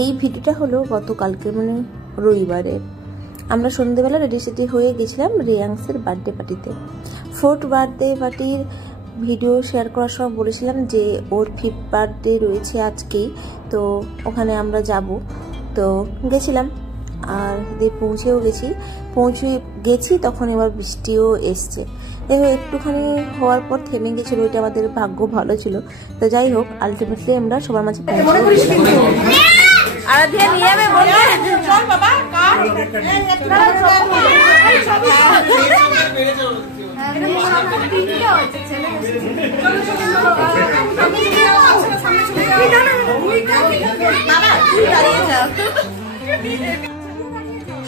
এই ভিডিওটা হলো গতকালকে মানে রবিবারের। আমরা সন্ধ্যেবেলা রেডি সেডি হয়ে গেছিলাম রেয়াংসের বার্থডে পার্টিতে। 4th বার্থডে পার্টির ভিডিও শেয়ার করার সময় বলেছিলাম যে ওর 5th বার্থডে রয়েছে আজকেই, তো ওখানে আমরা যাব। তো গেছিলাম আর পৌঁছেও গেছি তখন এবার বৃষ্টিও এসছে। দেখো একটুখানি হওয়ার পর থেমে গেছিলো, ওইটা আমাদের ভাগ্য ভালো ছিল। তো যাই হোক, আলটিমেটলি আমরা সবার মাঝে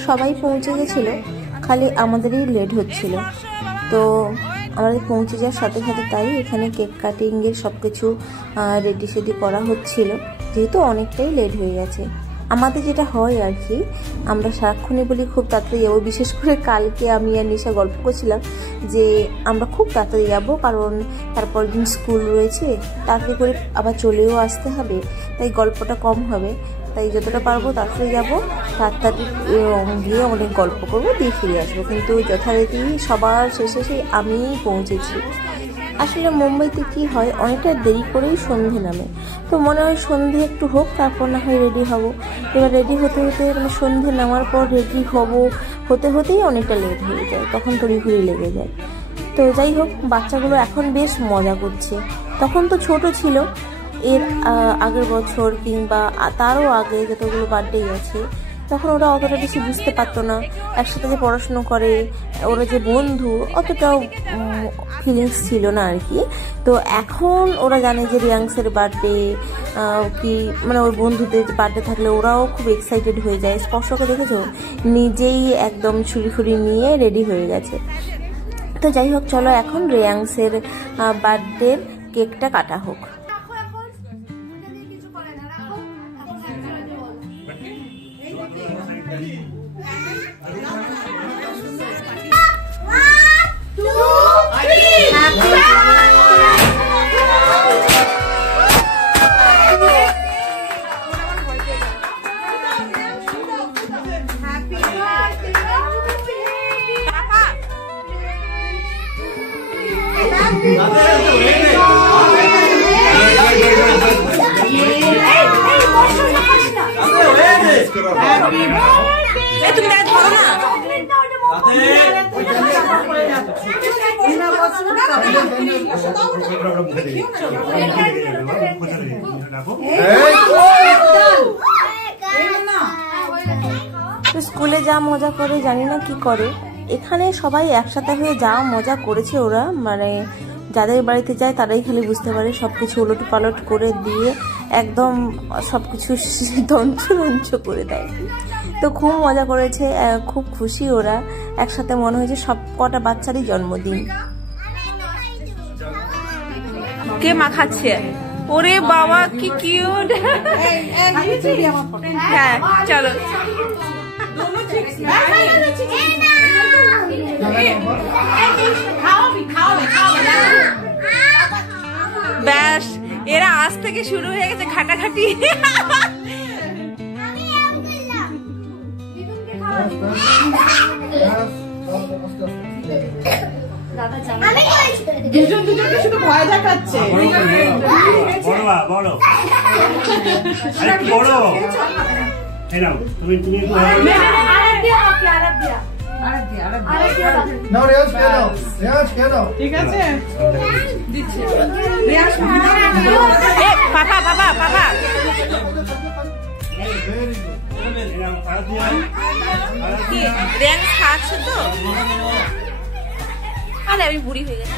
সবাই পৌঁছে গেছিল, খালি আমাদেরই লেট হচ্ছিল। তো আমাদের পৌঁছে যাওয়ার সাথে সাথে তাই এখানে কেক কাটিংয়ের সব কিছু রেডি সেডি করা হচ্ছিল, যেহেতু অনেকটাই লেট হয়ে গেছে। আমাদের যেটা হয় আর কি, আমরা সারাক্ষণই বলি খুব তাড়াতাড়ি যাবো। বিশেষ করে কালকে আমি আর নিশা গল্প করছিলাম যে আমরা খুব তাড়াতাড়ি যাবো, কারণ তারপর দিন স্কুল রয়েছে, তাড়াতাড়ি করে আবার চলেও আসতে হবে, তাই গল্পটা কম হবে। তাই যতটা পারবো তাড়াতাড়ি যাবো, তাড়াতাড়ি গিয়ে অনেক গল্প করবো, দিয়ে ফিরে আসবো। কিন্তু যথারীতি সবার শেষে সেই আমিই পৌঁছেছি। আসলে মুম্বাইতে কি হয়, অনেকটা দেরি করেই সন্ধে নামে। তো মনে হয় সন্ধে একটু হোক, তারপর না হয় রেডি হব। এবার রেডি হতে হতে মানে সন্ধে নামার পর রেডি হতে হতেই অনেকটা লেট হয়ে যায়, তখন তড়িঘড়ি লেগে যায়। তো যাই হোক, বাচ্চাগুলো এখন বেশ মজা করছে। তখন তো ছোট ছিল, এর আগের বছর কিংবা তারও আগে যতগুলো বার্থডে আছে, তখন ওরা অতটা বেশি বুঝতে পারতো না। একসাথে যে পড়াশুনো করে, ওরা যে বন্ধু, অতটাও ফিলিংস ছিল না আর কি। তো এখন ওরা জানে যে রিয়াংসের বার্থডে কি, মানে ওর বন্ধুদের বার্থডে থাকলে ওরাও খুব এক্সাইটেড হয়ে যায়। স্পর্শকে দেখেছো, নিজেই একদম ছুরি নিয়ে রেডি হয়ে গেছে। তো যাই হোক, চলো এখন রিয়াংসের বার্থডের কেকটা কাটা হোক। স্কুলে যা মজা করে জানি না কি করে, এখানে সবাই একসাথে হয়ে যা মজা করেছে ওরা, মানে যাদের বাড়িতে যায় তারাই খালি বুঝতে পারে। সবকিছু উলট পালট করে দিয়ে একদম সবকিছু ধ্বংস করে দেয়। তো খুব মজা করেছে, খুব খুশি ওরা। একসাথে মনে হয়েছে সব কটা বাচ্চারই জন্মদিন। কে মা খাচ্ছে? ওরে বাবা কি কিউট! হ্যাঁ চলো, ব্যাস এরা আজ থেকে শুরু হয়ে গেছে ঘাটাঘাটি। দুজনকে শুধু ভয় দেখাচ্ছে। ঠিক আছে, পাপা পাপা পাপা রিয়াংস খাচ্ছে তো। আরে আমি বুড়ি হয়ে গেছি।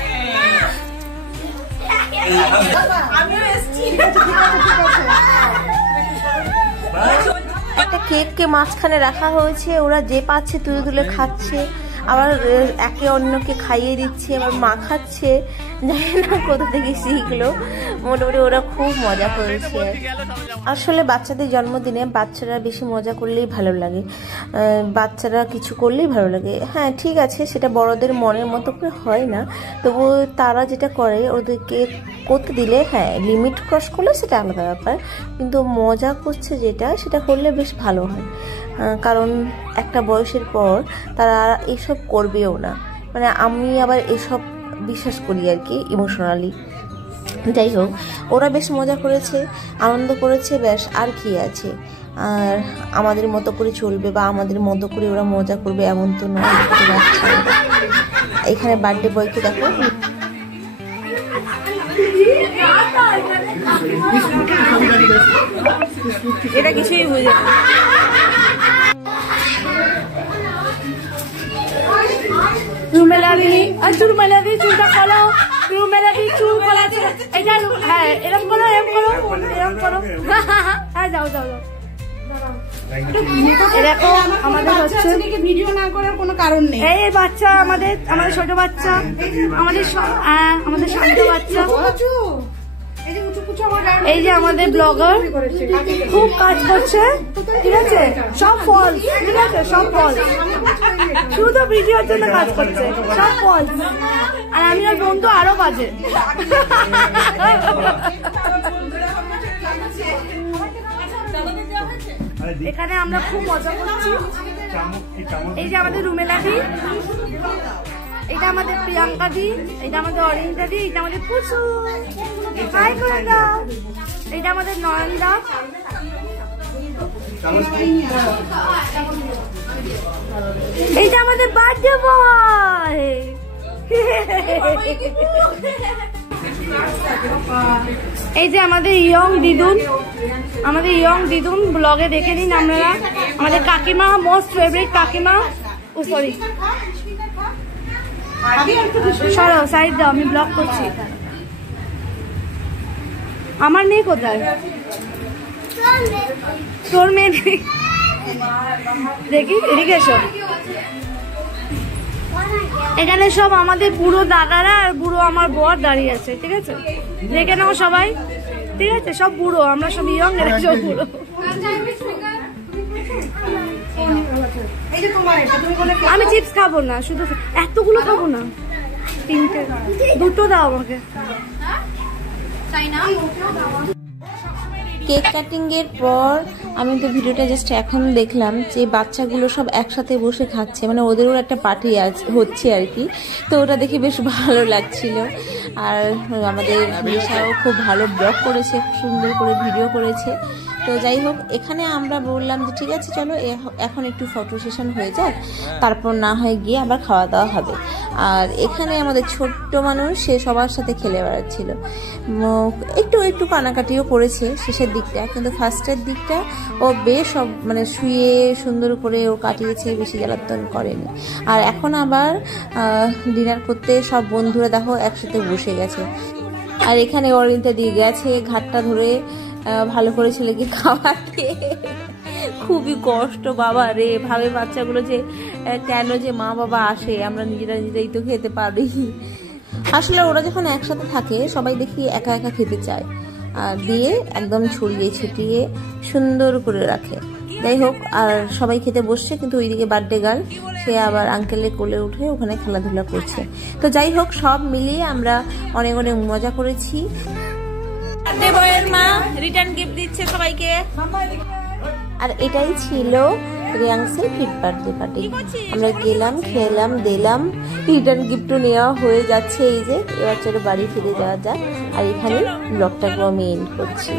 একটা কেককে মাঝখানে রাখা হয়েছে, ওরা যে পাচ্ছে তুলে তুলে খাচ্ছে, আবার একে অন্যকে খাইয়ে দিচ্ছে, আবার মা খাচ্ছে। জানি না কোথা থেকে শিখলো, মোটামুটি ওরা খুব মজা করেছে। আসলে বাচ্চাদের জন্মদিনে বাচ্চারা বেশি মজা করলেই ভালো লাগে, বাচ্চারা কিছু করলেই ভালো লাগে। হ্যাঁ ঠিক আছে, সেটা বড়দের মনের মতো করে হয় না, তবু তারা যেটা করে ওদেরকে করতে দিলে, হ্যাঁ লিমিট ক্রস করলে সেটা আলাদা ব্যাপার, কিন্তু মজা করছে যেটা সেটা করলে বেশ ভালো হয়। কারণ একটা বয়সের পর তারা এসব করবেও না, মানে আমি আবার এসব বিশ্বাস করি আর কি ইমোশনালি। যাই হোক, ওরা বেশ মজা করেছে, আনন্দ করেছে, ব্যাস আর কি আছে। আর আমাদের মতো করে চলবে বা আমাদের মতো করে ওরা মজা করবে এমন তো নয়। এখানে বার্থডে বয়কে দেখো, এটা কিছুই বুঝে চুলটা খোলো, চুল খোলা, এটা হ্যাঁ এরকম করো, এরকম করো, হ্যাঁ যাও দেখো আমাদের হচ্ছে ভিডিও না করার কোনো কারণ নেই। এই বাচ্চা আমাদের ছোট বাচ্চা, আমাদের শান্ত বাচ্চা, এই যে আমাদের ব্লগার খুব কাজ করছে, ঠিক আছে, সব ফল, ঠিক আছে, সব ফল, শুধু ভিডিওর জন্য কাজ করছে, সব ফল। আর আমি ওর বোন তো আরো বাজে। এখানে আমরা খুব মজা করছি। এই যে আমাদের রুমেলাদি, এটা আমাদের প্রিয়াঙ্কা দি, এটা আমাদের অরিন্দা দি, এটা আমাদের পুচু, হাই করে দাও, এটা আমাদের নয়নদা, এইটা আমাদের বার্থডে বয়, এই যে আমাদের ইয়ং দিদুন, ব্লগে দেখে নিন আপনারা, আমাদের কাকিমা, মোস্ট ফেভারিট কাকিমা। ও সরি, সরো সাইড দাও, আমি ব্লগ করছি। আমার মেয়ে কোথায়? তোর মেয়ে দেখি, এদিকে এসো। এখানে সব আমাদের বুড়ো দাদারা আর বুড়ো আমার বর দাঁড়িয়ে আছে, ঠিক আছে, দেখে নাও সবাই, ঠিক আছে, সব বুড়ো, আমরা সব ইয়ং, এরা সব বুড়ো। আমি চিপস খাবো না, শুধু এতগুলো খাবো না, 3টে, 2টো দাও আমাকে। কেক কাটিং এর পর আমি তো ভিডিওটা জাস্ট এখন দেখলাম যে বাচ্চাগুলো সব একসাথে বসে খাচ্ছে, মানে ওদেরও একটা পার্টি হচ্ছে আর কি, তো ওটা দেখে বেশ ভালো লাগছিল। আর আমাদের লিসাও খুব ভালো ব্লগ করেছে, খুব সুন্দর করে ভিডিও করেছে। তো যাই হোক, এখানে আমরা বললাম যে ঠিক আছে চলো এখন একটু ফটো সেশন হয়ে যাক, তারপর না হয় গিয়ে আবার খাওয়া দাওয়া হবে। আর এখানে আমাদের ছোট্ট মানুষ, সে সবার সাথে খেলে বেড়াচ্ছিল, একটু কানাকাটিও করেছে শেষের দিকটা, কিন্তু ফার্স্টের দিকটা ও বেশ মানে শুয়ে সুন্দর করে ও কাটিয়েছে, বেশি জ্বালাতন করেনি। আর এখন আবার ডিনার করতে সব বন্ধুরা দেখো একসাথে বসে গেছে। আর এখানে অরিন্দা দিয়ে গেছে ঘাটটা ধরে ভালো করে ছেলেকে খাওয়াতে, খুবই কষ্ট বাবা রে। ভাবে বাচ্চাগুলো যে কেন যে মা বাবা আসে, আমরা নিজেরাই তো খেতে পারি। আসলে ওরা যখন একসাথে থাকে সবাই দেখি একা একা খেতে চায়, আর দিয়ে একদম ছড়িয়ে ছিটিয়ে সুন্দর করে রাখে। যাই হোক, আর সবাই খেতে বসছে, কিন্তু ওইদিকে বার্থডে গার্ল সে আবার আঙ্কেলের কোলে উঠে ওখানে খেলাধুলা করছে। তো যাই হোক, সব মিলিয়ে আমরা অনেক অনেক মজা করেছি। বার্থডে বয়ের মা রিটার্ন গিফট দিচ্ছে সবাইকে। আর এটাই ছিল রিয়াংসের ফিট বার্থডে পার্টি। আমরা গেলাম, খেলাম, দিলাম, রিটার্ন গিফটও নেওয়া হয়ে যাচ্ছে। এই যে এবার চলো বাড়ি ফিরে যাওয়া যাক। আর এখানে ব্লগটাকে আমি এন্ড করছি।